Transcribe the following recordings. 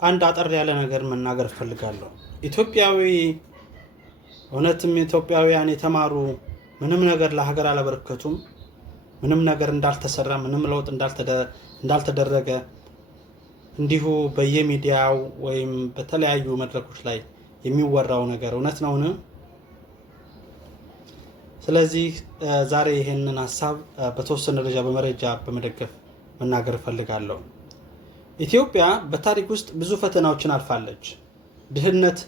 አንድ አጠር ያለ ነገር መናገር ፈልጋለሁ። እውነትም ኢትዮጵያውያን የተማሩ ምንም ነገር ለሀገር አላበረከቱም፣ ምንም ነገር እንዳልተሰራ፣ ምንም ለውጥ እንዳልተደረገ እንዲሁ በየሚዲያው ወይም በተለያዩ መድረኮች ላይ የሚወራው ነገር እውነት ነውን? ስለዚህ ዛሬ ይሄንን ሀሳብ በተወሰነ ደረጃ በመረጃ በመደገፍ መናገር እፈልጋለሁ። ኢትዮጵያ በታሪክ ውስጥ ብዙ ፈተናዎችን አልፋለች። ድህነት፣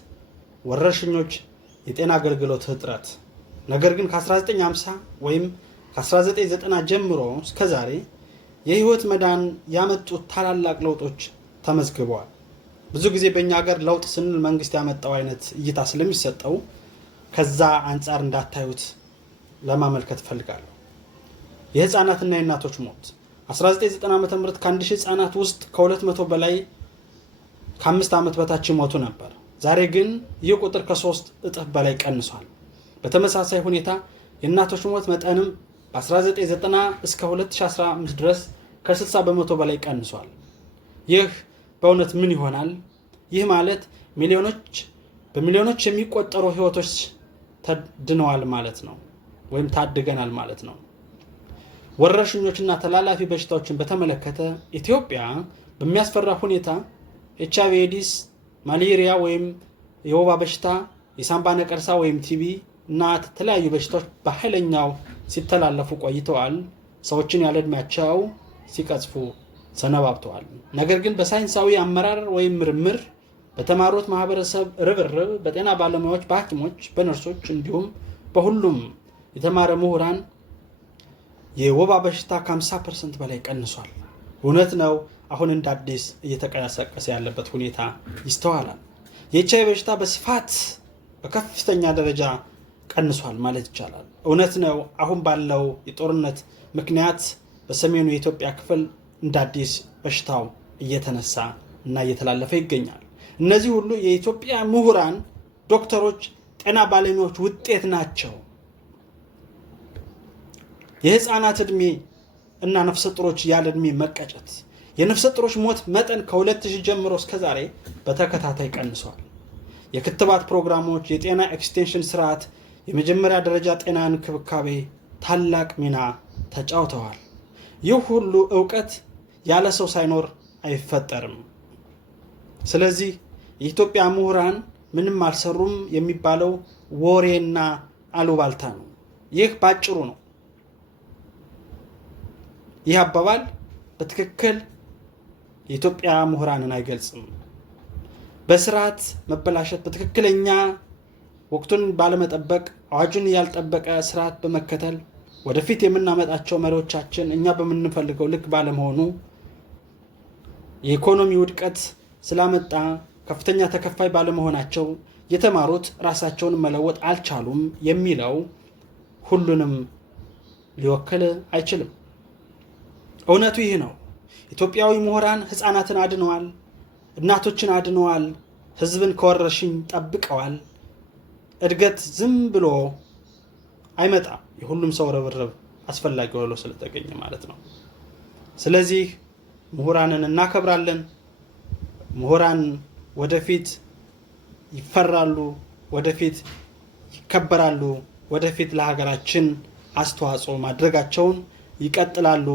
ወረርሽኞች፣ የጤና አገልግሎት እጥረት። ነገር ግን ከ1950 ወይም ከ1990 ጀምሮ እስከ ዛሬ የህይወት መዳን ያመጡት ታላላቅ ለውጦች ተመዝግበዋል። ብዙ ጊዜ በእኛ ሀገር ለውጥ ስንል መንግስት ያመጣው አይነት እይታ ስለሚሰጠው ከዛ አንጻር እንዳታዩት ለማመልከት ፈልጋለሁ። የህፃናትና የእናቶች ሞት 1990 ዓ.ም ከ1000 ህፃናት ውስጥ ከ200 በላይ ከ5 ዓመት በታች ሞቱ ነበር። ዛሬ ግን ይህ ቁጥር ከ3 እጥፍ በላይ ቀንሷል። በተመሳሳይ ሁኔታ የእናቶች ሞት መጠንም በ1990 እስከ 2015 ድረስ ከ60 በመቶ በላይ ቀንሷል። ይህ በእውነት ምን ይሆናል? ይህ ማለት በሚሊዮኖች የሚቆጠሩ ህይወቶች ተድነዋል ማለት ነው፣ ወይም ታድገናል ማለት ነው። ወረርሽኞችና ተላላፊ በሽታዎችን በተመለከተ ኢትዮጵያ በሚያስፈራ ሁኔታ ኤችአይቪ ኤዲስ፣ ማሌሪያ ወይም የወባ በሽታ፣ የሳምባ ነቀርሳ ወይም ቲቢ እና የተለያዩ በሽታዎች በኃይለኛው ሲተላለፉ ቆይተዋል። ሰዎችን ያለ ዕድሜያቸው ሲቀጽፉ ሰነባብተዋል። ነገር ግን በሳይንሳዊ አመራር ወይም ምርምር፣ በተማሩት ማህበረሰብ ርብርብ፣ በጤና ባለሙያዎች፣ በሐኪሞች፣ በነርሶች እንዲሁም በሁሉም የተማረ ምሁራን የወባ በሽታ ከ50% በላይ ቀንሷል። እውነት ነው፣ አሁን እንደ አዲስ እየተቀሰቀሰ ያለበት ሁኔታ ይስተዋላል። የኤችአይቪ በሽታ በስፋት በከፍተኛ ደረጃ ቀንሷል ማለት ይቻላል። እውነት ነው፣ አሁን ባለው የጦርነት ምክንያት በሰሜኑ የኢትዮጵያ ክፍል እንደ አዲስ በሽታው እየተነሳ እና እየተላለፈ ይገኛል። እነዚህ ሁሉ የኢትዮጵያ ምሁራን፣ ዶክተሮች፣ ጤና ባለሙያዎች ውጤት ናቸው። የህፃናት ዕድሜ እና ነፍሰ ጡሮች ያለ ዕድሜ መቀጨት፣ የነፍሰ ጡሮች ሞት መጠን ከ2000 ጀምሮ እስከዛሬ በተከታታይ ቀንሷል። የክትባት ፕሮግራሞች፣ የጤና ኤክስቴንሽን ስርዓት፣ የመጀመሪያ ደረጃ ጤና እንክብካቤ ታላቅ ሚና ተጫውተዋል። ይህ ሁሉ ዕውቀት ያለ ሰው ሳይኖር አይፈጠርም። ስለዚህ የኢትዮጵያ ምሁራን ምንም አልሰሩም የሚባለው ወሬና አሉባልታ ነው። ይህ ባጭሩ ነው። ይህ አባባል በትክክል የኢትዮጵያ ምሁራንን አይገልጽም። በስርዓት መበላሸት፣ በትክክለኛ ወቅቱን ባለመጠበቅ፣ አዋጁን ያልጠበቀ ስርዓት በመከተል ወደፊት የምናመጣቸው መሪዎቻችን እኛ በምንፈልገው ልክ ባለመሆኑ የኢኮኖሚ ውድቀት ስላመጣ ከፍተኛ ተከፋይ ባለመሆናቸው የተማሩት ራሳቸውን መለወጥ አልቻሉም የሚለው ሁሉንም ሊወክል አይችልም። እውነቱ ይህ ነው። ኢትዮጵያዊ ምሁራን ህፃናትን አድነዋል፣ እናቶችን አድነዋል፣ ህዝብን ከወረርሽኝ ጠብቀዋል። እድገት ዝም ብሎ አይመጣም። የሁሉም ሰው ርብርብ አስፈላጊ ሆኖ ስለተገኘ ማለት ነው። ስለዚህ ምሁራንን እናከብራለን። ምሁራን ወደፊት ይፈራሉ፣ ወደፊት ይከበራሉ፣ ወደፊት ለሀገራችን አስተዋጽኦ ማድረጋቸውን ይቀጥላሉ።